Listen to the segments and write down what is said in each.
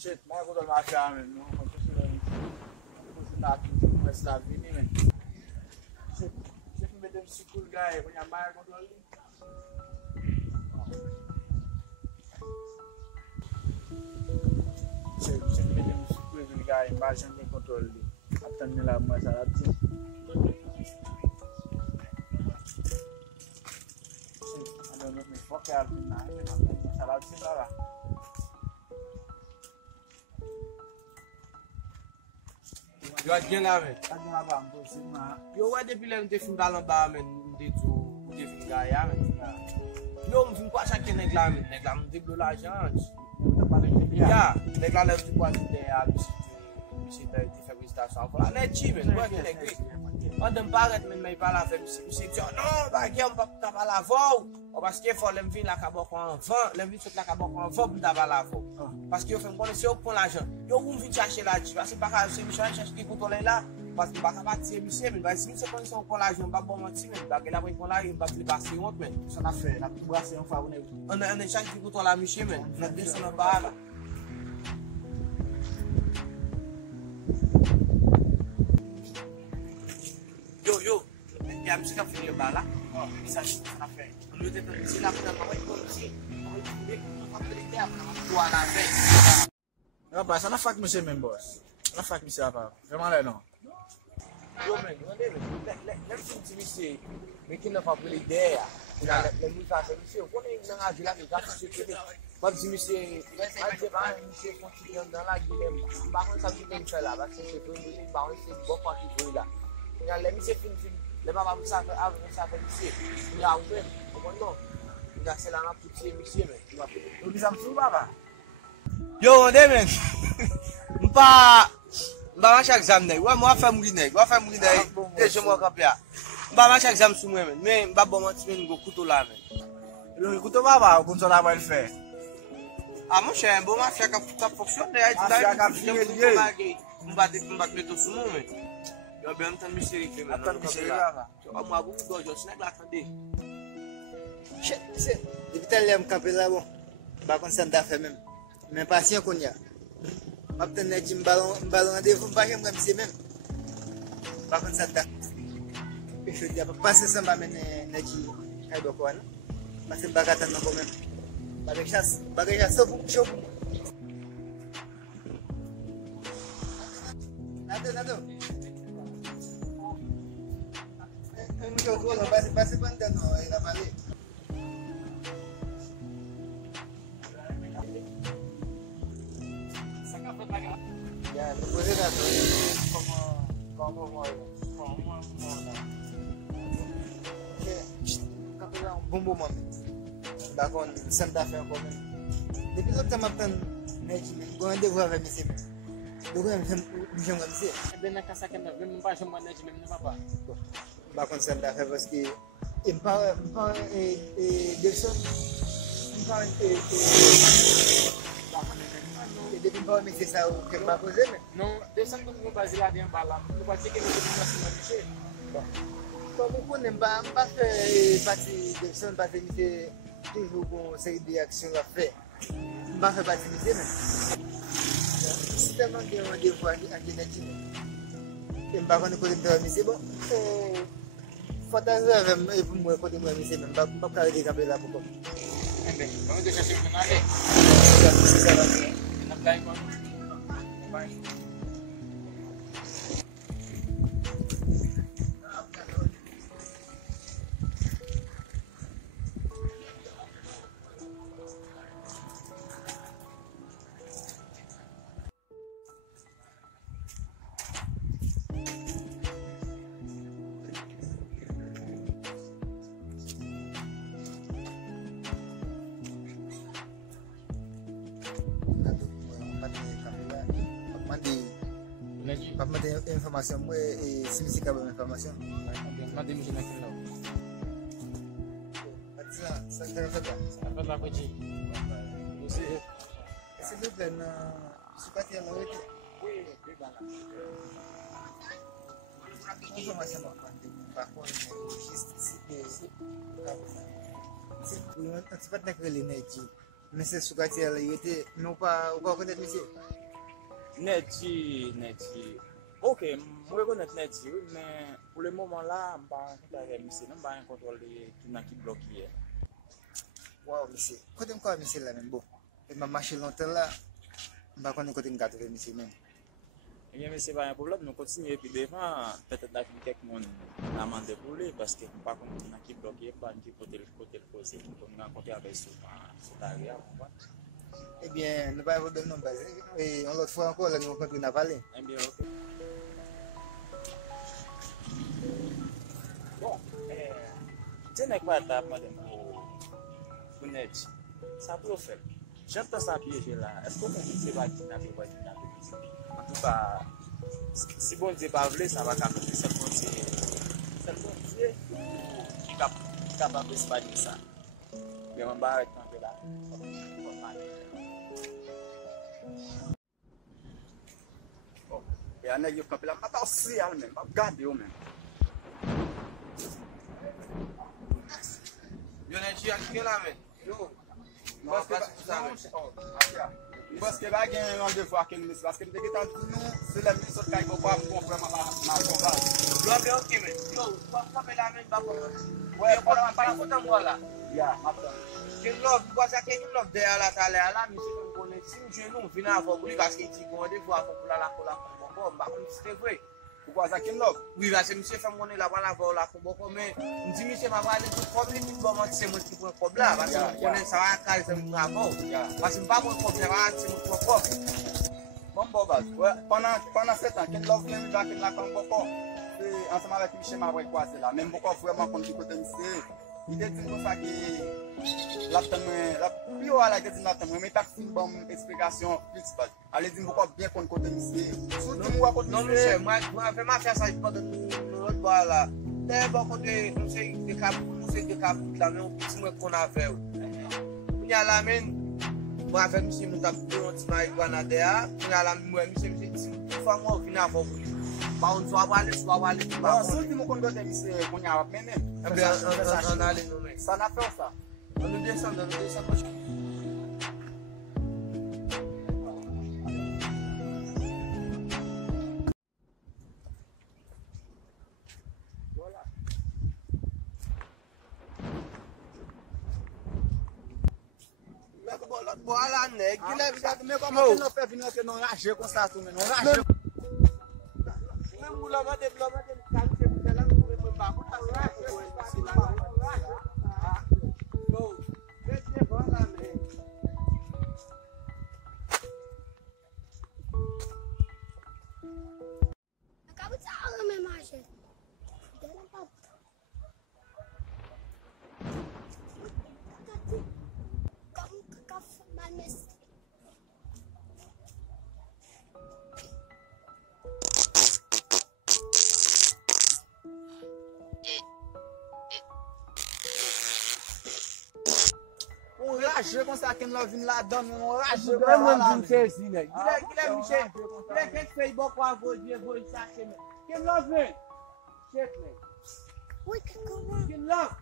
Shit, mwen kontol mafya men, nou. Mwen se la vini men. Shit, mwen mette msi koul gaye, mwen ya mwen kontol li. Shit, mwen mette msi koul gaye, mwen jen gen kontol li. Atan mwen la mwen sa la di. Shit, mwen mwen fok al vin nan, mwen sa la di la. Yo at gen la men. Adyon la ba mwen si man. Yo wè depi lè mte fin balan ba men, mte fin gaya men. Yo mwen fin kwa chake neg la men, neg la mwen deblo la janj. Ya, neg la lè mte kwa jide ya, misi te fe prezitasyon. Fola ne chi men, wè ki neg wè. An dem paret men me pala fe misi di, oh non, ba gen mwen pa puta pala vò. O paske fò lèm vin la kabok an van, lèm vin sot la kabok an van pou ta pala vò. Paske yo fèm konen se yo pon l'ajan. Yo mwen vin chache la di, paske baka se mi chache ki koutole la. Parce que baka pati e misye men, si misye kon son kon la joun, bak bon manti men, bak la kon la yon, bak li basi yon men. Son a fe, la pou brase yon fa ou ne ou. On e chak ki kouton la misye men, nan den son an ba la. Yo, ya misye ka fin yon ba la, sa son a fe. On yo te pe misye la pou nan kawai kon misye, kawai pou dek, pou kapte de te ap, pou an a fe. Yo ba, sa na fak misye men boss. Na fak misye apa, vreman le non. Yo men, lem fin ti misye, men ki nan fa pou li de ya, lem mi fa se misye, konen nan a di la ke gata se kede. Mab si misye, anje pa misye konti yon dan la gilem, bakon sa mi ten fe la, bakon se kon doni, bakon se bon kwa ki voy la. Le misye fin, le maba mou sa fe avon sa fe misye, mi a ouve, komon non, mi a se lan ap touti misye men. Yo bizam sou baba? Yo, de men, mpa manche exam neg, wè mwa fè mwri neg, deje mwa kap ya. Mpa manche exam sou mwen men, men mba bon manti men go koutou la men. Yo koutou baba ou kon son la mwen fè? A mwen chè, bon man fè kap foksyon de a fè kap fè liye. Mba meto sou mwen men. Yo be mten misye rite men. Atan misye baba. Yo mwa gou dojo, sinek la tande. Che, depi tel lè m kapè la bon, bakon san da fè men. Men pasyon kon ya. Map ten neji mbalon randevu mpa jem mwen misye men. Bakon san da. E chou di ap pase san ba men neji kay do kwa nan. Pase bagatan nan kon men. Bagay chas chou. Nado. Mwen chou kou lo, pase pandan no, e la male. Ya, no puede dar como Kapela un bon moment. Bakon san da fè an kon men. Depi lop tam ap tan neji men, gwen devo avè misye men. Dogo yon jem gwa misye. Ben na kasa ken da, ben mpa jom man neji men ne papa. Bakon san da fè paske mpa Delson, mpa depi mpa misye sa ou kem bako ze men. Non, Delson kon mwen bazi la den balam, mwen pa cheke mwen depi mwen sinan misye. Kon mwen konen mpa fè pati Delson, pati misye toujou kon seri de aksyon la fè. Mpa fè pati misye men. Si teman gen yon devo anje neji men. Mpa konen kote mte wè misye bon. Fota zè vè mwen kote mwen misye men. Mpa kare de kambe la pou kom. Ebe, mwen de chase mwen ale. Si sa va gen. Mwen ap day kon. Bye. Pak mande informasyon mwen si misi ka bon informasyon. Mwen de mwen ken la. Pati sa kare fèt la. Sa fèt la kweji. Se nou plen sou pati an la wete. Oui, bala. Informasyon mwen mande mwen bakon jist si pe kabon. Se pou yon antipat nek rele neji. Monsieur Soukatiel, il était, mais ou pas connaître monsieur? Nedji. Ok, je reconnais Nedji, mais pour le moment là, je ne sais pas avec monsieur, je ne sais pas contrôler tout ce qui est bloqué. Wow, monsieur. Côté quoi, monsieur là même, bon. Et ma marché longtemps là, je ne sais pas côté de monsieur même. Eh bien, mais ce n'est pas un problème, nous continuons et puis devant, peut-être là, quelqu'un m'a demandé pour lui, parce que par contre, on a qui bloqué, pas qui côté le posé, on a rencontré avec ce l'arrière. Eh bien, nous allons vous donner un nom basé, et on l'autre fois encore, là, nous rencontrons dans parlé. Eh bien, ok. Bon, tu n'es pas à madame pour Nedji. Ça peut faire. J'entends ça piéger là. Est-ce qu'on peut dire pas kidnapper ou pas kidnapper? En tout cas, si bon Dieu pas voulu, ça va capter cette frontière. Cette frontière qui est capable de se faire ça. Mais on va arrêter là. Et on a eu campé là, je vais aussi même, je vais garder même. Yo, Nedji, qui est là, mais? Yo. Parce que je vais gagner un rendez-vous avec le ministre. Parce que dès que c'est la ministre qui va comprendre ma combat. Ok, mais yo, pas faire la même bagarre. Ouais, pas contre moi là. Yeah, maintenant. Quel love, parce que quel love derrière la table là, monsieur nous connaît. Si monsieur nous vient avant pour lui parce qu'il dit qu'on rendez-vous avant pour la combat, bah c'est vrai. Pourquoi ça qu'il love? Oui, parce que monsieur fait mon là voilà pour la combat mais on dit monsieur m'a parlé tout problème qui va monter c'est moi qui prend problème parce que on connaît ça va caler c'est mon rapport. Parce que pas mon problème c'est mon problème. Bon, pendant 7 ans, qu'il love vient avec la combat, c'est ensemble avec Michel Mavroy croisé là. Même beaucoup vraiment comme du côté monsieur. Il est dit comme ça que la plus haut à la question là, mais pas une bonne explication fixe. Allez dire beaucoup bien qu'on côté monsieur. Non monsieur, moi fais ma faire ça pendant l'autre bois là. T'es bon côté monsieur de cap là mais on petit moi qu'on a fait. Il y a la mine. Moi avec monsieur nous t'a pris un petit marijuana derrière. Il y a la moi monsieur dit fois moi venir avant vous. Bah on soit aller Non, si tu me connais de monsieur qu'on y a mené. Eh bien on allait nous mais Ça n'a fait ça. on nous descend. Voilà, nègre, il est Mais comment tu nous fais venir que nous rager comme ça tout, mais nous rager. même vous l'avez développé quand c'est pour là vous pouvez pas non c'est voilà mais acabo de sair minha imagem dela para como que café mas On rager comme ça, qu'on l'a vu là-dedans, on rager. Vraiment c'est ici là. Il est Michel. Il est qu'est-ce fait bon pour avoir Dieu pour chercher. Quel love man? Check me. oui que comment Quel love?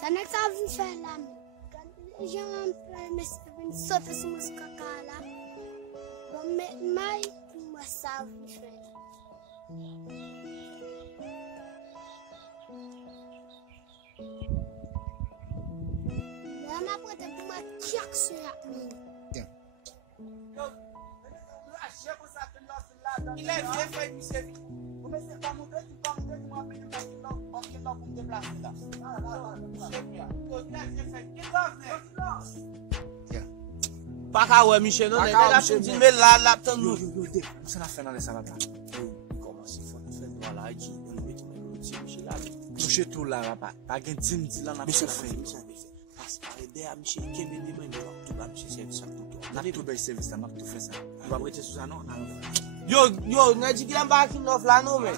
ça n'est pas vu faire là quand les gens me sautent sur mon caca là bon mais moi ça vu faire on a prêté pour ma tchak sur la mine. Il est bien fait Michel. Vous me dites pas monter, tu pas monter, tu m'appelles, tu m'as dit, pour me déplacer là. Pas qu'à ouais Michel non, là tu dis mais là t'en nous. Ça l'a fait dans les salades là. Comment c'est faut faire voilà, il dit on met tout le Michel là. Toucher tout là, pas gain 10 là na Michel fait. Passe par aider à Michel qui me dit mais tout là Michel service ça tout. On a tout bien service ça, m'a tout fait ça. On va prêter sous ça non. Yo, n'a dit qu'il a pas qui l'offre là non mais.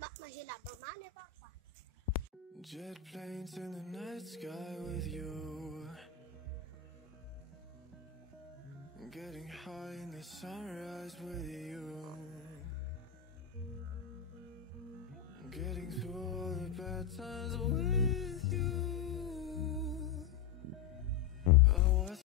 Ma manger la maman, les papa. Jet planes in the night sky with you. Getting high in the sunrise with you.